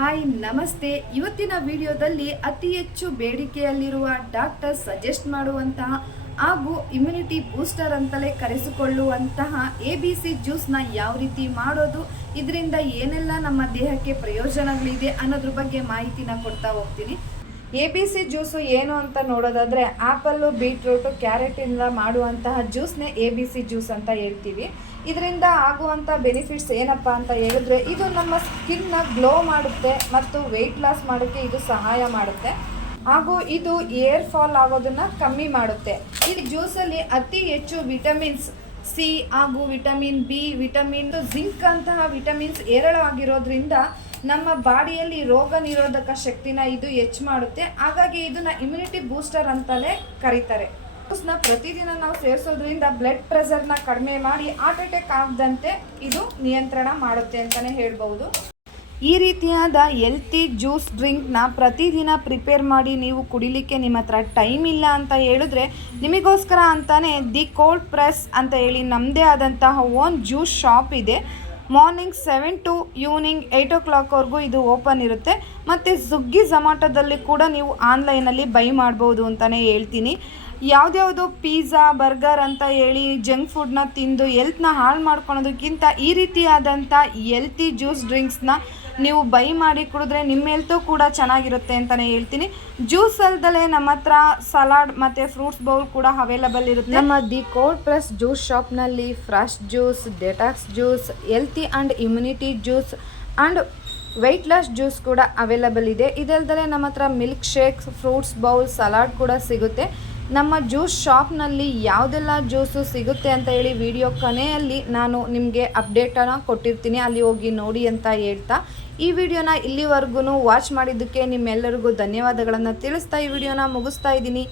Hi ನಮಸ್ತೆ. ಇವತ್ತಿನ ವಿಡಿಯೋದಲ್ಲಿ ಅತಿ ಹೆಚ್ಚು ಬೇಡಿಕೆಯಲ್ಲಿರುವ ಡಾಕ್ಟರ್ ಸಜೆಸ್ಟ್ ಮಾಡುವಂತಹ ಹಾಗೂ ಇಮ್ಯುನಿಟಿ ಬೂಸ್ಟರ್ ಅಂತಲೇ ಕರೆಸಿಕೊಳ್ಳುವಂತಹ ABC ಜ್ಯೂಸ್ನ ಯಾವ ರೀತಿ ಮಾಡೋದು, ಇದರಿಂದ ಏನೆಲ್ಲ ನಮ್ಮ ದೇಹಕ್ಕೆ ಪ್ರಯೋಜನಗಳಿದೆ ಅನ್ನೋದ್ರ ಬಗ್ಗೆ ಮಾಹಿತಿನ ಕೊಡ್ತಾ ಹೋಗ್ತೀನಿ. ABC ಜ್ಯೂಸು ಏನು ಅಂತ ನೋಡೋದಾದರೆ ಆ್ಯಪಲ್ಲು, ಬೀಟ್ರೂಟು, ಕ್ಯಾರೆಟಿಂದ ಮಾಡುವಂತಹ ಜ್ಯೂಸ್ನೇ ABC ಜ್ಯೂಸ್ ಅಂತ ಹೇಳ್ತೀವಿ. ಇದರಿಂದ ಆಗುವಂಥ ಬೆನಿಫಿಟ್ಸ್ ಏನಪ್ಪ ಅಂತ ಹೇಳಿದ್ರೆ, ಇದು ನಮ್ಮ ಸ್ಕಿನ್ನ ಗ್ಲೋ ಮಾಡುತ್ತೆ ಮತ್ತು ವೆಯ್ಟ್ ಲಾಸ್ ಮಾಡೋಕ್ಕೆ ಇದು ಸಹಾಯ ಮಾಡುತ್ತೆ ಹಾಗೂ ಇದು ಏರ್ ಫಾಲ್ ಆಗೋದನ್ನು ಕಮ್ಮಿ ಮಾಡುತ್ತೆ. ಈ ಜ್ಯೂಸಲ್ಲಿ ಅತಿ ಹೆಚ್ಚು ವಿಟಮಿನ್ಸ್ C ಹಾಗೂ ವಿಟಮಿನ್ B, ವಿಟಮಿನ್ ಜಿಂಕ್ ಅಂತಹ ವಿಟಮಿನ್ಸ್ ಹೇರಳವಾಗಿರೋದ್ರಿಂದ ನಮ್ಮ ಬಾಡಿಯಲ್ಲಿ ರೋಗ ನಿರೋಧಕ ಶಕ್ತಿನ ಇದು ಹೆಚ್ಚು ಮಾಡುತ್ತೆ. ಹಾಗಾಗಿ ಇದನ್ನ ಇಮ್ಯುನಿಟಿ ಬೂಸ್ಟರ್ ಅಂತಲೇ ಕರೀತಾರೆ. ಜ್ಯೂಸ್ನ ಪ್ರತಿದಿನ ನಾವು ಸೇವಿಸೋದ್ರಿಂದ ಬ್ಲಡ್ ಪ್ರೆಷರ್ನ ಕಡಿಮೆ ಮಾಡಿ ಹಾರ್ಟ್ ಅಟ್ಯಾಕ್ ಆಗದಂತೆ ಇದು ನಿಯಂತ್ರಣ ಮಾಡುತ್ತೆ ಅಂತಲೇ ಹೇಳ್ಬೋದು. ಈ ರೀತಿಯಾದ ಹೆಲ್ತಿ ಜ್ಯೂಸ್ ಡ್ರಿಂಕ್ನ ಪ್ರತಿದಿನ ಪ್ರಿಪೇರ್ ಮಾಡಿ ನೀವು ಕುಡಿಲಿಕ್ಕೆ ನಿಮ್ಮ ಹತ್ರ ಟೈಮ್ ಇಲ್ಲ ಅಂತ ಹೇಳಿದ್ರೆ, ನಿಮಗೋಸ್ಕರ ಅಂತಾನೆ ದಿ ಕೋಲ್ಡ್ ಪ್ರೆಸ್ ಅಂತ ಹೇಳಿ ನಮ್ಮದೇ ಆದಂತಹ ಓನ್ ಜ್ಯೂಸ್ ಶಾಪ್ ಇದೆ. ಮಾರ್ನಿಂಗ್ 7 to ಈವ್ನಿಂಗ್ 8 o'clockವರೆಗೂ ಇದು ಓಪನ್ ಇರುತ್ತೆ. ಮತ್ತು ಸ್ವಿಗ್ಗಿ ಝೊಮ್ಯಾಟೋದಲ್ಲಿ ಕೂಡ ನೀವು ಆನ್ಲೈನಲ್ಲಿ ಬೈ ಮಾಡ್ಬೋದು ಅಂತಲೇ ಹೇಳ್ತೀನಿ. ಯಾವುದ್ಯಾವುದೋ ಪಿಜ್ಜಾ, ಬರ್ಗರ್ ಅಂತ ಹೇಳಿ ಜಂಕ್ ಫುಡ್ನ ತಿಂದು ಹೆಲ್ತ್ನ ಹಾಳು ಮಾಡ್ಕೊಳೋದಕ್ಕಿಂತ ಈ ರೀತಿಯಾದಂಥ ಹೆಲ್ತಿ ಜ್ಯೂಸ್ ಡ್ರಿಂಕ್ಸ್ನ ನೀವು ಬೈ ಮಾಡಿ ಕುಡಿದ್ರೆ ನಿಮ್ಮ ಹೆಲ್ತು ಕೂಡ ಚೆನ್ನಾಗಿರುತ್ತೆ ಅಂತಲೇ ಹೇಳ್ತೀನಿ. ಜ್ಯೂಸ್ ಅಲ್ದಲೇ ನಮ್ಮ ಹತ್ರ ಸಲಾಡ್ ಮತ್ತು ಫ್ರೂಟ್ಸ್ ಬೌಲ್ ಕೂಡ ಅವೈಲಬಲ್ ಇರುತ್ತೆ. ನಮ್ಮ ದಿ ಕೋಲ್ಡ್ ಪ್ರೆಸ್ ಜ್ಯೂಸ್ ಶಾಪ್ನಲ್ಲಿ fresh juice, detox juice, healthy and immunity juice and weight loss juice ಕೂಡ ಅವೈಲಬಲ್ ಇದೆ. ಇದಲ್ದಲೇ ನಮ್ಮ ಹತ್ರ milk shakes, fruits bowl, salad ಕೂಡ ಸಿಗುತ್ತೆ. ನಮ್ಮ ಜ್ಯೂಸ್ ಶಾಪ್ನಲ್ಲಿ ಯಾವುದೆಲ್ಲ ಜ್ಯೂಸು ಸಿಗುತ್ತೆ ಅಂತ ಹೇಳಿ ವಿಡಿಯೋ ಕೊನೆಯಲ್ಲಿ ನಾನು ನಿಮಗೆ ಅಪ್ಡೇಟನ್ನು ಕೊಟ್ಟಿರ್ತೀನಿ, ಅಲ್ಲಿ ಹೋಗಿ ನೋಡಿ ಅಂತ ಹೇಳ್ತಾ ಈ ವಿಡಿಯೋನ ಇಲ್ಲಿವರೆಗೂ ವಾಚ್ ಮಾಡಿದ್ದಕ್ಕೆ ನಿಮ್ಮೆಲ್ಲರಿಗೂ ಧನ್ಯವಾದಗಳನ್ನು ತಿಳಿಸ್ತಾ ಈ ವಿಡಿಯೋನ ಮುಗಿಸ್ತಾ ಇದ್ದೀನಿ.